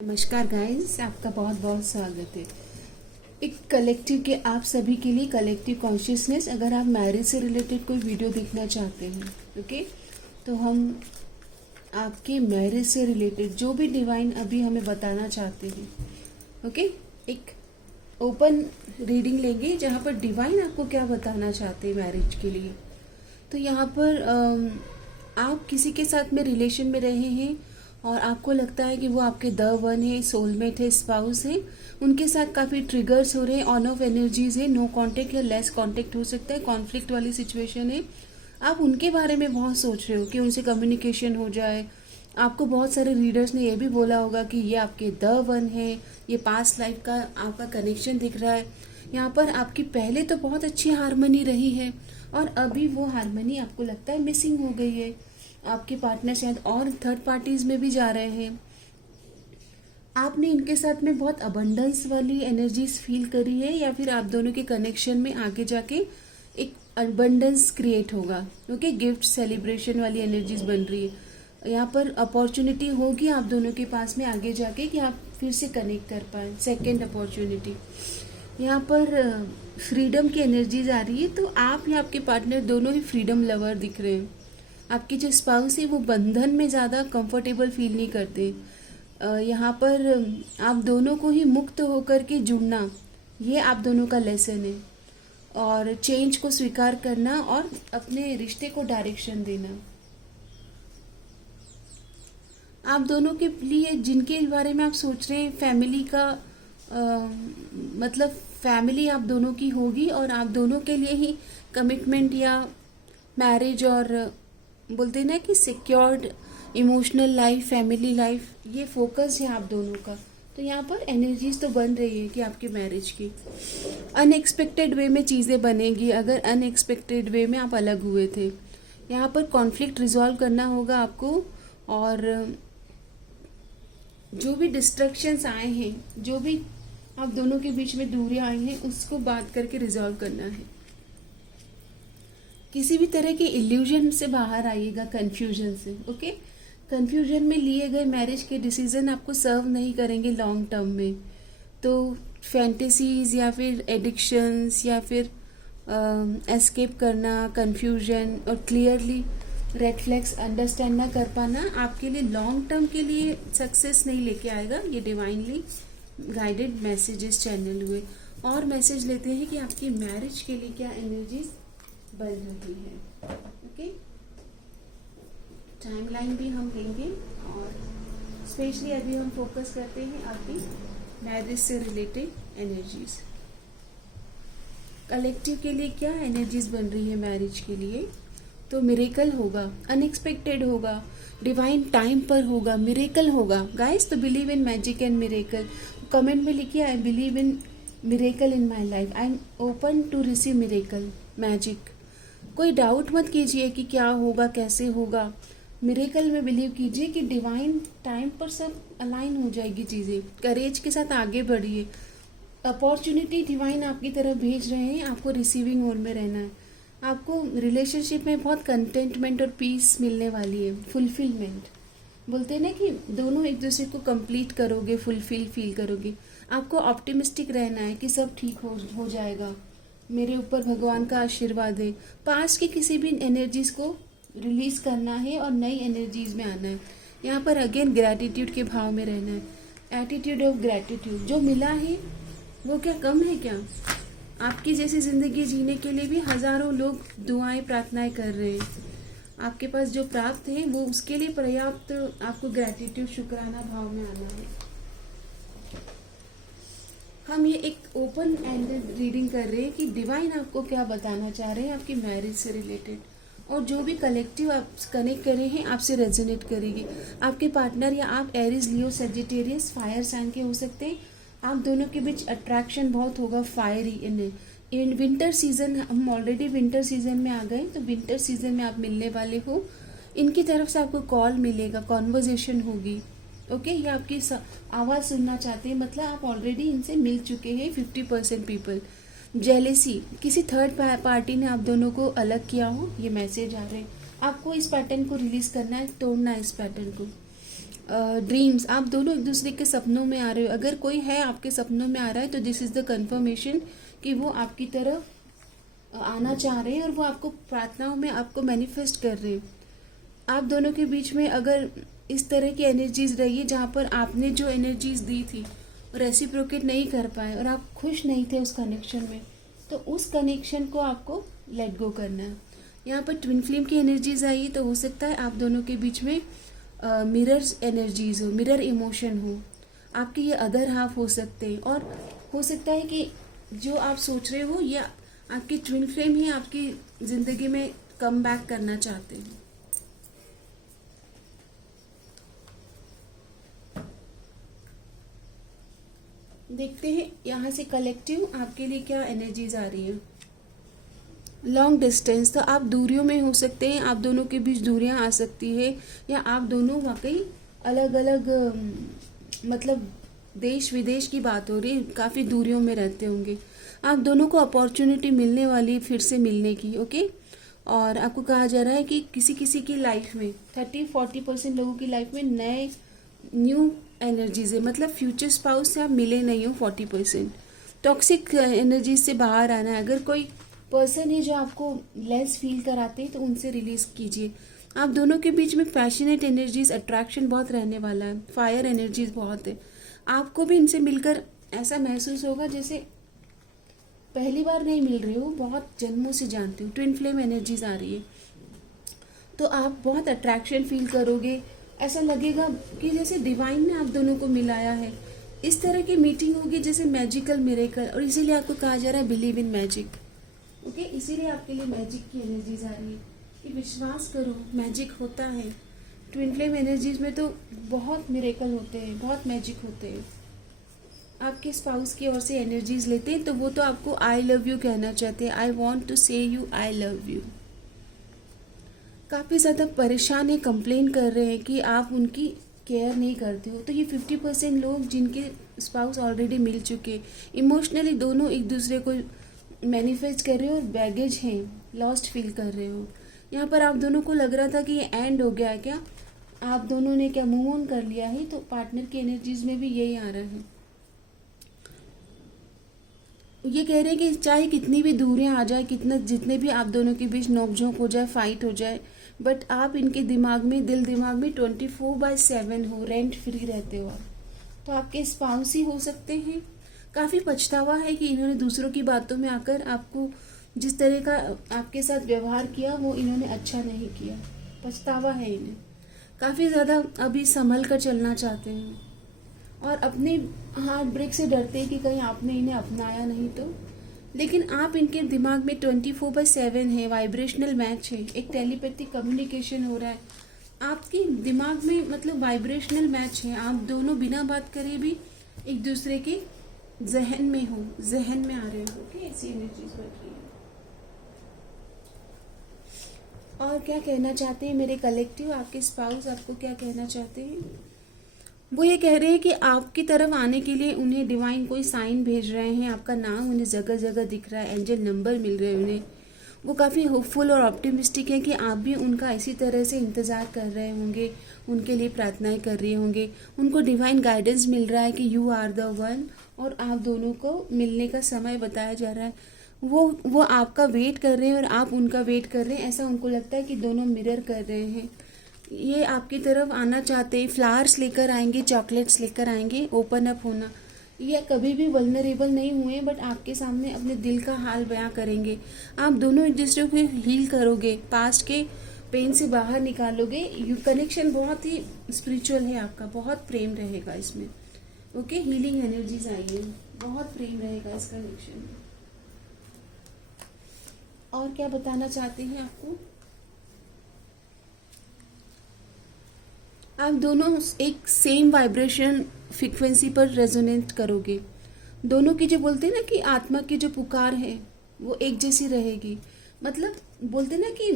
नमस्कार गाइस, आपका बहुत बहुत स्वागत है एक कलेक्टिव के आप सभी के लिए कलेक्टिव कॉन्शियसनेस। अगर आप मैरिज से रिलेटेड कोई वीडियो देखना चाहते हैं, ओके, तो हम आपके मैरिज से रिलेटेड जो भी डिवाइन अभी हमें बताना चाहते हैं, ओके, एक ओपन रीडिंग लेंगे जहाँ पर डिवाइन आपको क्या बताना चाहते हैं मैरिज के लिए। तो यहाँ पर आप किसी के साथ में रिलेशन में रहे हैं और आपको लगता है कि वो आपके द वन है, सोलमेट है, स्पाउस है। उनके साथ काफ़ी ट्रिगर्स हो रहे हैं, ऑन ऑफ एनर्जीज है, नो कांटेक्ट या लेस कांटेक्ट हो सकता है, कॉन्फ्लिक्ट वाली सिचुएशन है। आप उनके बारे में बहुत सोच रहे हो कि उनसे कम्युनिकेशन हो जाए। आपको बहुत सारे रीडर्स ने ये भी बोला होगा कि ये आपके द वन है, ये पास्ट लाइफ का आपका कनेक्शन दिख रहा है। यहाँ पर आपकी पहले तो बहुत अच्छी हारमनी रही है और अभी वो हारमनी आपको लगता है मिसिंग हो गई है। आपके पार्टनर शायद और थर्ड पार्टीज में भी जा रहे हैं। आपने इनके साथ में बहुत अबंडेंस वाली एनर्जीज फील करी है या फिर आप दोनों के कनेक्शन में आगे जाके एक अबंडेंस क्रिएट होगा, ओके। गिफ्ट सेलिब्रेशन वाली एनर्जीज बन रही है। यहाँ पर अपॉर्चुनिटी होगी आप दोनों के पास में आगे जाके कि आप फिर से कनेक्ट कर पाए, सेकेंड अपॉर्चुनिटी। यहाँ पर फ्रीडम की एनर्जीज आ रही है, तो आप या आपके पार्टनर दोनों ही फ्रीडम लवर दिख रहे हैं। आपकी जो स्पाउस है वो बंधन में ज़्यादा कंफर्टेबल फील नहीं करते। यहाँ पर आप दोनों को ही मुक्त होकर के जुड़ना, ये आप दोनों का लेसन है। और चेंज को स्वीकार करना और अपने रिश्ते को डायरेक्शन देना। आप दोनों के लिए जिनके बारे में आप सोच रहे हैं, फैमिली का मतलब फैमिली आप दोनों की होगी और आप दोनों के लिए ही कमिटमेंट या मैरिज और बोलते हैं ना कि secured emotional life, family life, ये फोकस है आप दोनों का। तो यहाँ पर एनर्जीज तो बन रही है कि आपकी मैरिज की अनएक्सपेक्टेड वे में चीज़ें बनेगी। अगर अनएक्सपेक्टेड वे में आप अलग हुए थे, यहाँ पर कॉन्फ्लिक्ट रिजॉल्व करना होगा आपको। और जो भी डिस्ट्रक्शंस आए हैं, जो भी आप दोनों के बीच में दूरियां आई हैं, उसको बात करके रिजॉल्व करना है। किसी भी तरह के इल्यूजन से बाहर आइएगा, कंफ्यूजन से, ओके। कंफ्यूजन में लिए गए मैरिज के डिसीजन आपको सर्व नहीं करेंगे लॉन्ग टर्म में। तो फैंटेसीज या फिर एडिक्शंस या फिर एस्केप करना, कंफ्यूजन और क्लियरली रेड फ्लैग्स अंडरस्टैंड ना कर पाना आपके लिए लॉन्ग टर्म के लिए सक्सेस नहीं लेके आएगा। ये डिवाइनली गाइडेड मैसेजेस चैनल हुए। और मैसेज लेते हैं कि आपकी मैरिज के लिए क्या एनर्जीज बन रही है, ओके। टाइमलाइन भी हम लेंगे और स्पेशली अभी हम फोकस करते हैं आपकी मैरिज से रिलेटेड एनर्जीज। कलेक्टिव के लिए क्या एनर्जीज बन रही है मैरिज के लिए? तो मिरेकल होगा, अनएक्सपेक्टेड होगा, डिवाइन टाइम पर होगा, मिरेकल होगा। गाइस, तो believe in magic and miracle. Comment में लिखिए, I believe in miracle in my life, I am open to receive miracle, magic. कोई डाउट मत कीजिए कि क्या होगा, कैसे होगा। मिरेकल में बिलीव कीजिए कि डिवाइन टाइम पर सब अलाइन हो जाएगी चीज़ें। करेज के साथ आगे बढ़िए। अपॉर्चुनिटी डिवाइन आपकी तरफ भेज रहे हैं, आपको रिसीविंग मोड में रहना है। आपको रिलेशनशिप में बहुत कंटेंटमेंट और पीस मिलने वाली है, फुलफिलमेंट। बोलते हैं ना कि दोनों एक दूसरे को कंप्लीट करोगे, फुलफिल फील करोगे। आपको ऑप्टिमिस्टिक रहना है कि सब ठीक हो जाएगा, मेरे ऊपर भगवान का आशीर्वाद है। पास्ट की किसी भी एनर्जीज को रिलीज करना है और नई एनर्जीज में आना है। यहाँ पर अगेन ग्रैटिट्यूड के भाव में रहना है, एटीट्यूड ऑफ ग्रैटिट्यूड। जो मिला है वो क्या कम है क्या? आपकी जैसी जिंदगी जीने के लिए भी हजारों लोग दुआएं प्रार्थनाएं कर रहे हैं। आपके पास जो प्राप्त है वो उसके लिए पर्याप्त आपको ग्रैटिट्यूड, शुक्राना भाव में आना है। हम ये एक ओपन एंडेड रीडिंग कर रहे हैं कि डिवाइन आपको क्या बताना चाह रहे हैं आपकी मैरिज से रिलेटेड। और जो भी कलेक्टिव आप कनेक्ट कर रहे हैं आपसे रेजोनेट करेगी। आपके पार्टनर या आप एरिस, लियो, सेजिटेरियस, फायर साइन के हो सकते हैं। आप दोनों के बीच अट्रैक्शन बहुत होगा, फायरी। इन विंटर सीजन, हम ऑलरेडी विंटर सीजन में आ गए, तो विंटर सीजन में आप मिलने वाले हो। इनकी तरफ से आपको कॉल मिलेगा, कॉन्वर्जेशन होगी, ओके। ये आपकी आवाज़ सुनना चाहते हैं, मतलब आप ऑलरेडी इनसे मिल चुके हैं 50% पीपल। जेलेसी, किसी थर्ड पार्टी ने आप दोनों को अलग किया हो, ये मैसेज आ रहे हैं। आपको इस पैटर्न को रिलीज करना है, तोड़ना है इस पैटर्न को। ड्रीम्स, आप दोनों एक दूसरे के सपनों में आ रहे हो। अगर कोई है आपके सपनों में आ रहा है तो दिस इज़ द कंफर्मेशन कि वो आपकी तरफ आना चाह रहे हैं और वो आपको प्रार्थनाओं में आपको मैनिफेस्ट कर रहे हैं। आप दोनों के बीच में अगर इस तरह की एनर्जीज रही है जहाँ पर आपने जो एनर्जीज दी थी रेसिप्रोकेट नहीं कर पाए और आप खुश नहीं थे उस कनेक्शन में, तो उस कनेक्शन को आपको लेट गो करना है। यहाँ पर ट्विन फ्लेम की एनर्जीज आई है तो हो सकता है आप दोनों के बीच में मिरर्स एनर्जीज हो, मिरर इमोशन हो, आपके ये अदर हाफ हो सकते हैं। और हो सकता है कि जो आप सोच रहे हो ये आपकी ट्विन फ्लेम ही आपकी ज़िंदगी में कम बैक करना चाहते हैं। देखते हैं यहाँ से कलेक्टिव आपके लिए क्या एनर्जीज आ रही है। लॉन्ग डिस्टेंस, तो आप दूरियों में हो सकते हैं, आप दोनों के बीच दूरियां आ सकती है, या आप दोनों वाकई अलग अलग मतलब देश विदेश की बात हो रही है, काफ़ी दूरियों में रहते होंगे। आप दोनों को अपॉर्चुनिटी मिलने वाली फिर से मिलने की, ओके। और आपको कहा जा रहा है कि किसी किसी की लाइफ में 30-40% लोगों की लाइफ में नए न्यू एनर्जीज है, मतलब फ्यूचर स्पाउस से आप मिले नहीं हो 40%। टॉक्सिक एनर्जीज से बाहर आना है। अगर कोई पर्सन है जो आपको लेस फील कराते हैं तो उनसे रिलीज कीजिए। आप दोनों के बीच में पैशनेट एनर्जीज, अट्रैक्शन बहुत रहने वाला है, फायर एनर्जीज बहुत है। आपको भी इनसे मिलकर ऐसा महसूस होगा जैसे पहली बार नहीं मिल रहे हो, बहुत जन्मों से जानते हो। ट्विन फ्लेम एनर्जीज आ रही है तो आप बहुत अट्रैक्शन फील करोगे, ऐसा लगेगा कि जैसे डिवाइन ने आप दोनों को मिलाया है। इस तरह की मीटिंग होगी जैसे मैजिकल मिरेकल, और इसीलिए आपको कहा जा रहा है बिलीव इन मैजिक, ओके। इसीलिए आपके लिए मैजिक की एनर्जीज आ रही है कि विश्वास करो, मैजिक होता है। ट्विन फ्लेम एनर्जीज में तो बहुत मिरेकल होते हैं, बहुत मैजिक होते हैं। आपके स्पाउस की ओर से एनर्जीज लेते हैं तो वो तो आपको आई लव यू कहना चाहते हैं, आई वॉन्ट टू से यू आई लव यू। काफ़ी ज़्यादा परेशान है, कंप्लेन कर रहे हैं कि आप उनकी केयर नहीं करते हो। तो ये 50% लोग जिनके स्पाउस ऑलरेडी मिल चुके, इमोशनली दोनों एक दूसरे को मैनिफेस्ट कर रहे हो और बैगेज हैं, लॉस्ट फील कर रहे हो। यहाँ पर आप दोनों को लग रहा था कि ये एंड हो गया है, क्या आप दोनों ने क्या मूव ऑन कर लिया है, तो पार्टनर की एनर्जीज में भी यही आ रहा है। ये कह रहे हैं कि चाहे कितनी भी दूरियां आ जाए, कितना जितने भी आप दोनों के बीच नोकझोंक हो जाए, फाइट हो जाए, बट आप इनके दिमाग में, दिल दिमाग में 24/7 हो, रेंट फ्री रहते हो आप। तो आपके स्पाउस ही हो सकते हैं। काफ़ी पछतावा है कि इन्होंने दूसरों की बातों में आकर आपको जिस तरह का आपके साथ व्यवहार किया वो इन्होंने अच्छा नहीं किया, पछतावा है इन्हें। काफ़ी ज़्यादा अभी संभल कर चलना चाहते हैं और अपने हार्ट ब्रेक से डरते हैं कि कहीं आपने इन्हें अपनाया नहीं तो। लेकिन आप इनके दिमाग में 24/7 है, वाइब्रेशनल मैच है, एक टेलीपैथिक कम्युनिकेशन हो रहा है आपके दिमाग में, मतलब वाइब्रेशनल मैच है। आप दोनों बिना बात करे भी एक दूसरे के जहन में हो, जहन में आ रहे हो, ओके। ऐसी एनर्जीज बढ़ रही है। और क्या कहना चाहते हैं मेरे कलेक्टिव, आपके स्पाउस आपको क्या कहना चाहते हैं? वो ये कह रहे हैं कि आपकी तरफ आने के लिए उन्हें डिवाइन कोई साइन भेज रहे हैं, आपका नाम उन्हें जगह जगह दिख रहा है, एंजल नंबर मिल रहे हैं उन्हें। वो काफ़ी होपफुल और ऑप्टिमिस्टिक है कि आप भी उनका इसी तरह से इंतज़ार कर रहे होंगे, उनके लिए प्रार्थनाएं कर रहे होंगे। उनको डिवाइन गाइडेंस मिल रहा है कि यू आर द वन, और आप दोनों को मिलने का समय बताया जा रहा है। वो आपका वेट कर रहे हैं और आप उनका वेट कर रहे हैं, ऐसा उनको लगता है कि दोनों मिरर कर रहे हैं। ये आपकी तरफ आना चाहते हैं, फ्लावर्स लेकर आएंगे, चॉकलेट्स लेकर आएंगे, ओपन अप होना। ये कभी भी वल्नरेबल नहीं हुए, बट आपके सामने अपने दिल का हाल बयां करेंगे। आप दोनों एक दूसरे को हील करोगे, पास्ट के पेन से बाहर निकालोगे। यू कनेक्शन बहुत ही स्पिरिचुअल है आपका, बहुत प्रेम रहेगा इसमें, ओके। हीलिंग एनर्जीज आई है, बहुत प्रेम रहेगा इस कनेक्शन में। और क्या बताना चाहते हैं आपको? आप दोनों एक सेम वाइब्रेशन फ्रीक्वेंसी पर रेजोनेट करोगे। दोनों की जो बोलते हैं ना कि आत्मा की जो पुकार है वो एक जैसी रहेगी। मतलब बोलते ना कि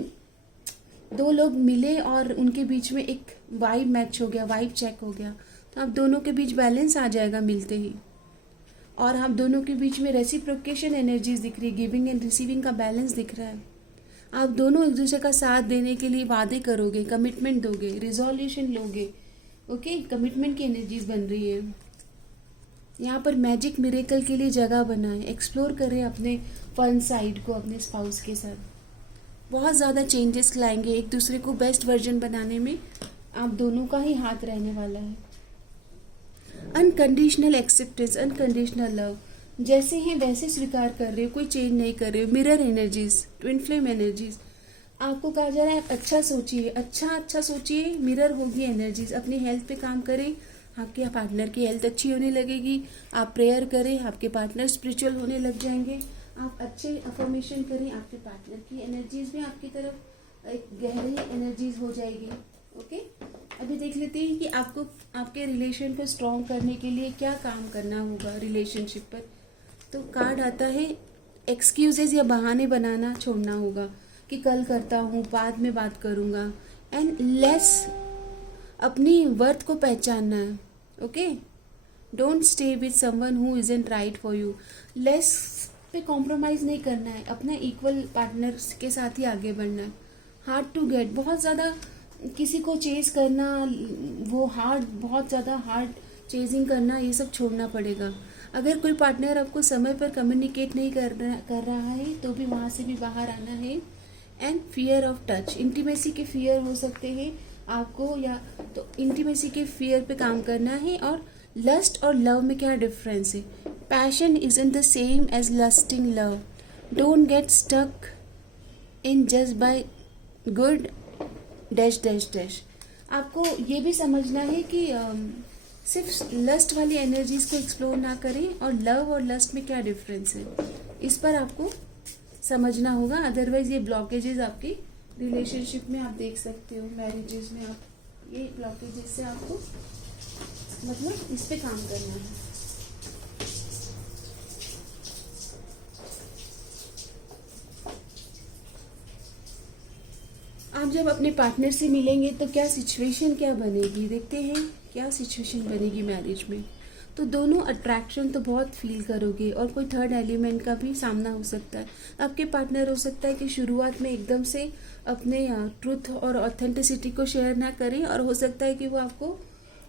दो लोग मिले और उनके बीच में एक वाइब मैच हो गया, वाइब चेक हो गया, तो आप दोनों के बीच बैलेंस आ जाएगा मिलते ही। और आप दोनों के बीच में रेसिप्रोकेशन एनर्जीज दिख रही है, गिविंग एंड रिसीविंग का बैलेंस दिख रहा है। आप दोनों एक दूसरे का साथ देने के लिए वादे करोगे, कमिटमेंट दोगे, रिजोल्यूशन लोगे, ओके, कमिटमेंट की एनर्जीज बन रही है। यहाँ पर मैजिक मिरेकल के लिए जगह बनाएं, एक्सप्लोर करें अपने फन साइड को अपने स्पाउस के साथ। बहुत ज़्यादा चेंजेस लाएंगे, एक दूसरे को बेस्ट वर्जन बनाने में आप दोनों का ही हाथ रहने वाला है। अनकंडीशनल एक्सेप्टेंस, अनकंडीशनल लव, जैसे हैं वैसे स्वीकार कर रहे हो, कोई चेंज नहीं कर रहे हो। Mirror energies, twin flame energies, आपको कहा जा रहा है अच्छा सोचिए, अच्छा सोचिए, मिरर होगी एनर्जीज। अपनी हेल्थ पे काम करें, आपके पार्टनर की हेल्थ अच्छी होने लगेगी। आप प्रेयर करें, आपके पार्टनर स्पिरिचुअल होने लग जाएंगे। आप अच्छे अफर्मेशन करें, आपके पार्टनर की एनर्जीज भी आपकी तरफ एक गहरी एनर्जीज हो जाएगी। ओके, अभी देख लेते हैं कि आपको आपके रिलेशन को स्ट्रॉन्ग करने के लिए क्या काम करना होगा रिलेशनशिप पर। तो कार्ड आता है एक्सक्यूजेज या बहाने बनाना छोड़ना होगा कि कल करता हूँ, बाद में बात करूँगा। एंड लेस अपनी वर्थ को पहचानना है। Okay, don't stay with someone who isn't right for you. Less पे कॉम्प्रोमाइज़ नहीं करना है, अपना इक्वल पार्टनर के साथ ही आगे बढ़ना है। हार्ड टू गेट, बहुत ज़्यादा किसी को चेज करना, वो बहुत ज़्यादा हार्ड चेजिंग करना, ये सब छोड़ना पड़ेगा। अगर कोई पार्टनर आपको समय पर कम्युनिकेट नहीं कर रहा है तो भी वहाँ से भी बाहर आना है। And fear of touch, intimacy के फियर हो सकते हैं आपको, या तो इंटीमेसी के फियर पे काम करना है। और लस्ट और लव में क्या डिफरेंस है? Passion isn't the same as lusting love. Don't get stuck in just by good dash dash dash. आपको ये भी समझना है कि सिर्फ लस्ट वाली एनर्जीज को एक्सप्लोर ना करें, और लव और लस्ट में क्या डिफरेंस है इस पर आपको समझना होगा। अदरवाइज ये ब्लॉकेजेस आपकी रिलेशनशिप में आप देख सकते हो, मैरिजेस में आप ये ब्लॉकेजेस से आपको मतलब इस पे काम करना है। आप जब अपने पार्टनर से मिलेंगे तो क्या सिचुएशन क्या बनेगी, देखते हैं क्या सिचुएशन बनेगी मैरिज में। तो दोनों अट्रैक्शन तो बहुत फील करोगे, और कोई थर्ड एलिमेंट का भी सामना हो सकता है। आपके पार्टनर हो सकता है कि शुरुआत में एकदम से अपने ट्रुथ और ऑथेंटिसिटी को शेयर ना करें, और हो सकता है कि वो आपको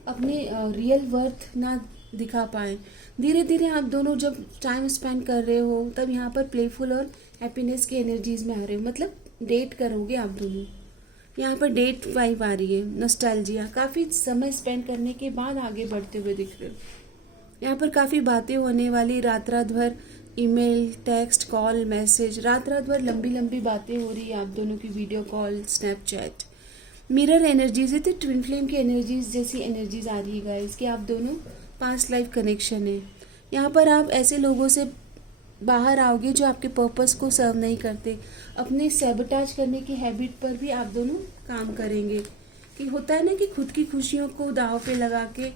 अपने रियल वर्थ ना दिखा पाए। धीरे धीरे आप दोनों जब टाइम स्पेंड कर रहे हो तब यहाँ पर प्लेफुल और हैप्पीनेस की एनर्जीज में आ रहे हो, मतलब डेट करोगे आप दोनों। यहाँ पर डेट वाइब आ रही है, नॉस्टैल्जिया, काफ़ी समय स्पेंड करने के बाद आगे बढ़ते हुए दिख रहे हो। यहाँ पर काफ़ी बातें होने वाली, रात भर ईमेल, टेक्स्ट, कॉल, मैसेज, रात भर लंबी लंबी बातें हो रही है आप दोनों की, video call, Snapchat. Mirror energies है, तो ट्विन फ्लेम की एनर्जीज जैसी एनर्जीज आ रही है गाइस कि आप दोनों पास्ट लाइफ कनेक्शन है। यहाँ पर आप ऐसे लोगों से बाहर आओगे जो आपके पर्पस को सर्व नहीं करते। अपने सैबोटाज करने की हैबिट पर भी आप दोनों काम करेंगे, कि होता है ना कि खुद की खुशियों को दाव पे लगा के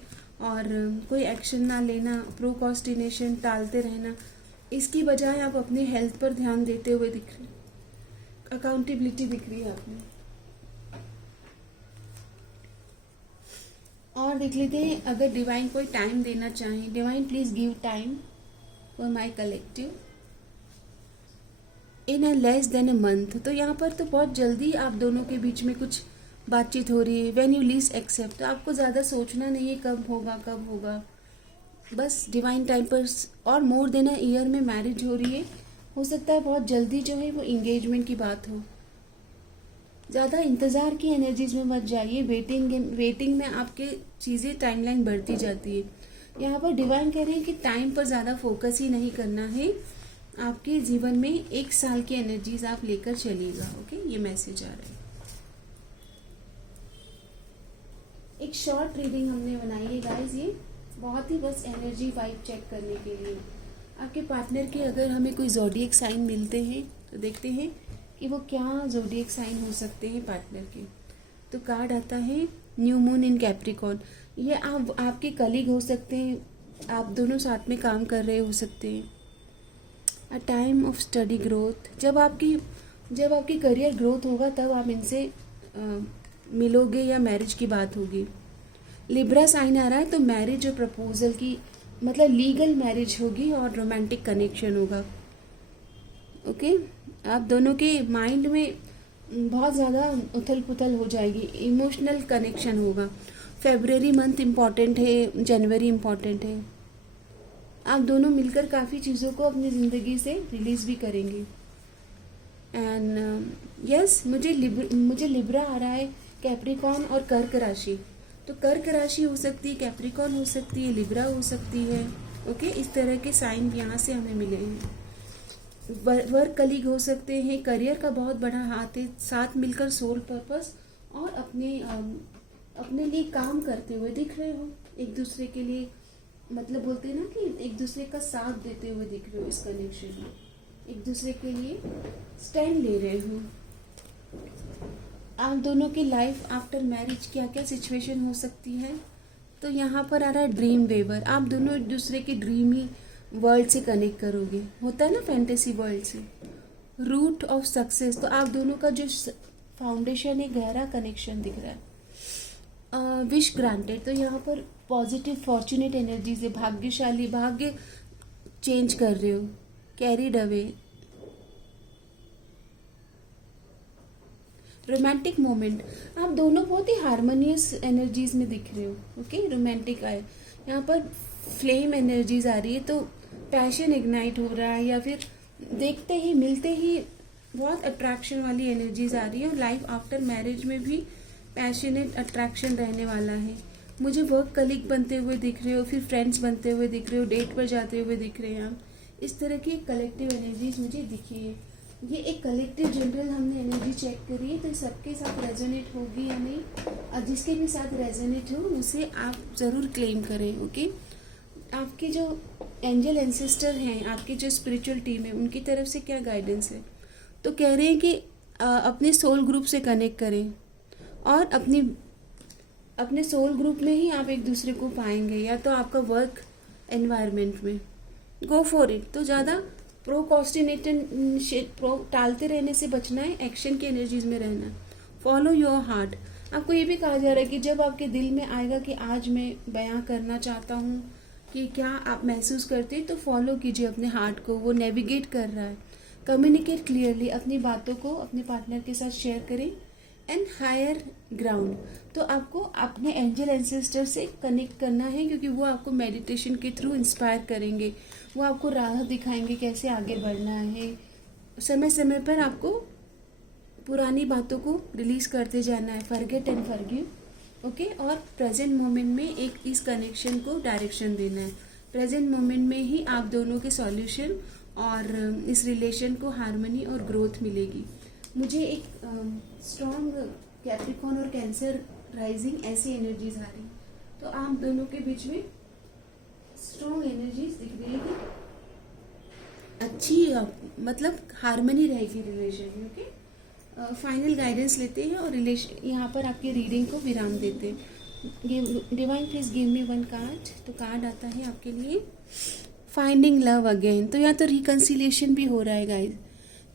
और कोई एक्शन ना लेना, प्रोक्रास्टिनेशन, टालते रहना। इसकी बजाय आप अपने हेल्थ पर ध्यान देते हुए दिख रहे, अकाउंटेबिलिटी दिख रही है आप में। और देख लेते हैं अगर डिवाइन कोई टाइम देना चाहे। Divine please give time for my collective in a less than a month. तो यहाँ पर तो बहुत जल्दी आप दोनों के बीच में कुछ बातचीत हो रही है। व्हेन यू लीस्ट एक्सेप्ट, आपको ज़्यादा सोचना नहीं है कब होगा, बस डिवाइन टाइम पर। और मोर देन अ ईयर में मैरिज हो रही है, हो सकता है बहुत जल्दी जो है वो इंगेजमेंट की बात हो। ज़्यादा इंतज़ार की एनर्जीज में मत जाइए, वेटिंग में आपके चीज़ें टाइमलाइन बढ़ती जाती है। यहाँ पर डिवाइन कह रहे हैं कि टाइम पर ज़्यादा फोकस ही नहीं करना है, आपके जीवन में 1 साल की एनर्जीज आप लेकर चलिएगा। ओके, ये मैसेज आ रहा है। एक शॉर्ट रीडिंग हमने बनाई है गाइस, ये बहुत ही बस एनर्जी वाइब चेक करने के लिए। आपके पार्टनर के अगर हमें कोई ज़ोडिएक साइन मिलते हैं तो देखते हैं कि वो क्या ज़ोडिएक साइन हो सकते हैं पार्टनर के। तो कार्ड आता है न्यू मून इन कैप्रिकॉर्न। ये आपके कलीग हो सकते हैं, आप दोनों साथ में काम कर रहे हो सकते हैं। A time of study growth, जब आपकी करियर ग्रोथ होगा तब आप इनसे मिलोगे या मैरिज की बात होगी। लिब्रा साइन आ रहा है, तो मैरिज और प्रपोजल की मतलब लीगल मैरिज होगी और रोमांटिक कनेक्शन होगा। ओके, आप दोनों के माइंड में बहुत ज़्यादा उथल पुथल हो जाएगी, इमोशनल कनेक्शन होगा। फेब्रुवरी मंथ इम्पॉर्टेंट है, जनवरी इम्पॉर्टेंट है। आप दोनों मिलकर काफ़ी चीज़ों को अपनी ज़िंदगी से रिलीज़ भी करेंगे। एंड यस, मुझे लिब्रा आ रहा है, कैप्रिकॉर्न और कर्क राशि। तो कर्क राशि हो सकती है, कैप्रिकॉर्न हो सकती है, लिब्रा हो सकती है। ओके, इस तरह के साइन यहाँ से हमें मिले हैं। वर्क कलीग हो सकते हैं, करियर का बहुत बड़ा हाथ है, साथ मिलकर सोल पर्पस और अपने लिए काम करते हुए दिख रहे हो, एक दूसरे के लिए, मतलब बोलते हैं ना कि एक दूसरे का साथ देते हुए दिख रहे हो। इस कनेक्शन में एक दूसरे के लिए स्टैंड ले रहे हो। आप दोनों की लाइफ आफ्टर मैरिज क्या क्या सिचुएशन हो सकती है, तो यहाँ पर आ रहा है ड्रीम वेवर। आप दोनों एक दूसरे के ड्रीमी वर्ल्ड से कनेक्ट करोगे, होता है ना फैंटेसी वर्ल्ड से। रूट ऑफ सक्सेस, तो आप दोनों का जो फाउंडेशन है, गहरा कनेक्शन दिख रहा है। विश ग्रांटेड, तो यहाँ पर पॉजिटिव फॉर्चुनेट एनर्जी से भाग्यशाली, भाग्य चेंज कर रहे हो। कैरीड अवे, रोमांटिक मोमेंट, आप दोनों बहुत ही हारमोनियस एनर्जीज में दिख रहे हो। ओके, रोमांटिक आए, यहाँ पर फ्लेम एनर्जीज आ रही है, तो पैशन इग्नाइट हो रहा है, या फिर देखते ही मिलते ही बहुत अट्रैक्शन वाली एनर्जीज आ रही है। और लाइफ आफ्टर मैरिज में भी पैशनेट अट्रैक्शन रहने वाला है। मुझे वर्क कलीग बनते हुए दिख रहे हो, फिर फ्रेंड्स बनते हुए दिख रहे हो, डेट पर जाते हुए दिख रहे हैं आप। इस तरह की कलेक्टिव एनर्जीज मुझे दिखी है। ये एक कलेक्टिव जनरल हमने एनर्जी चेक करी है, तो सबके साथ रेजोनेट होगी या नहीं, और जिसके भी साथ रेजोनेट हो उसे आप ज़रूर क्लेम करें। ओके, आपके जो एंजल एंसेस्टर हैं, आपकी जो स्पिरिचुअल टीम है, उनकी तरफ से क्या गाइडेंस है, तो कह रहे हैं कि अपने सोल ग्रुप से कनेक्ट करें, और अपने सोल ग्रुप में ही आप एक दूसरे को पाएंगे, या तो आपका वर्क एनवायरनमेंट में। Go for it. तो ज़्यादा टालते रहने से बचना है, एक्शन की एनर्जीज में रहना। फॉलो योर हार्ट, आपको ये भी कहा जा रहा है कि जब आपके दिल में आएगा कि आज मैं बयां करना चाहता हूँ कि क्या आप महसूस करते हैं, तो फॉलो कीजिए अपने हार्ट को, वो नेविगेट कर रहा है। कम्युनिकेट क्लियरली, अपनी बातों को अपने पार्टनर के साथ शेयर करें। एंड हायर ग्राउंड, तो आपको अपने एंजल एंसेस्टर से कनेक्ट करना है, क्योंकि वो आपको मेडिटेशन के थ्रू इंस्पायर करेंगे, वो आपको राह दिखाएंगे कैसे आगे बढ़ना है। समय समय पर आपको पुरानी बातों को रिलीज करते जाना है, फॉरगेट एंड फॉरगिव। ओके, और प्रेजेंट मोमेंट में एक इस कनेक्शन को डायरेक्शन देना है। प्रेजेंट मोमेंट में ही आप दोनों के सॉल्यूशन और इस रिलेशन को हार्मनी और ग्रोथ मिलेगी। मुझे एक स्ट्रॉन्ग कैप्रिकॉर्न और कैंसर राइजिंग ऐसी एनर्जीज आ रही, तो आप दोनों के बीच में स्ट्रॉन्ग एनर्जीज दिख रही है कि अच्छी मतलब हार्मनी रहेगी रिलेशन में। ओके, फाइनल गाइडेंस लेते हैं और रिलेशन यहाँ पर आपकी रीडिंग को विराम देते हैं। Divine please give me one card. तो कार्ड आता है आपके लिए फाइंडिंग लव अगेन। तो यहाँ तो रिकन्सिलिएशन भी हो रहा है गाइज।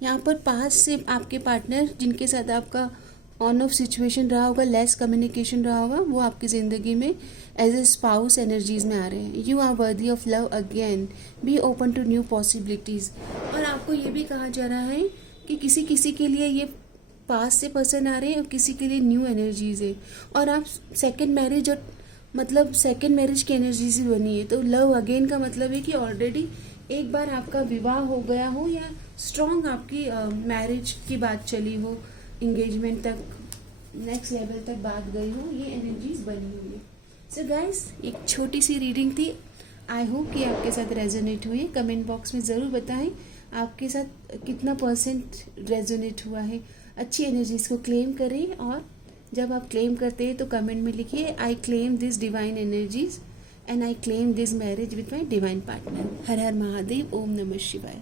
यहाँ पर पास से आपके पार्टनर जिनके साथ आपका ऑन ऑफ सिचुएशन रहा होगा, लेस कम्युनिकेशन रहा होगा, वो आपकी ज़िंदगी में एज ए स्पाउस एनर्जीज में आ रहे हैं। You are worthy of love again, be open to new possibilities. और आपको ये भी कहा जा रहा है कि किसी के लिए ये पास से पर्सन आ रहे हैं और किसी के लिए न्यू एनर्जीज है, और आप सेकेंड मैरिज और मतलब सेकेंड मैरिज की एनर्जीज ही बनी है। तो लव अगेन का मतलब है कि ऑलरेडी एक बार आपका विवाह हो गया हो, या स्ट्रॉन्ग आपकी मैरिज की बात चली हो, इंगेजमेंट तक, नेक्स्ट लेवल तक बात गई हो, ये एनर्जीज बनी हुई है। सो गाइस, एक छोटी सी रीडिंग थी। आई होप कि आपके साथ रेजोनेट हुई। कमेंट बॉक्स में ज़रूर बताएं आपके साथ कितना % रेजोनेट हुआ है। अच्छी एनर्जीज को क्लेम करें, और जब आप क्लेम करते हैं तो कमेंट में लिखिए I claim this divine energies and I claim this marriage with my divine partner. Har Har Mahadev, ओम नमः शिवाय।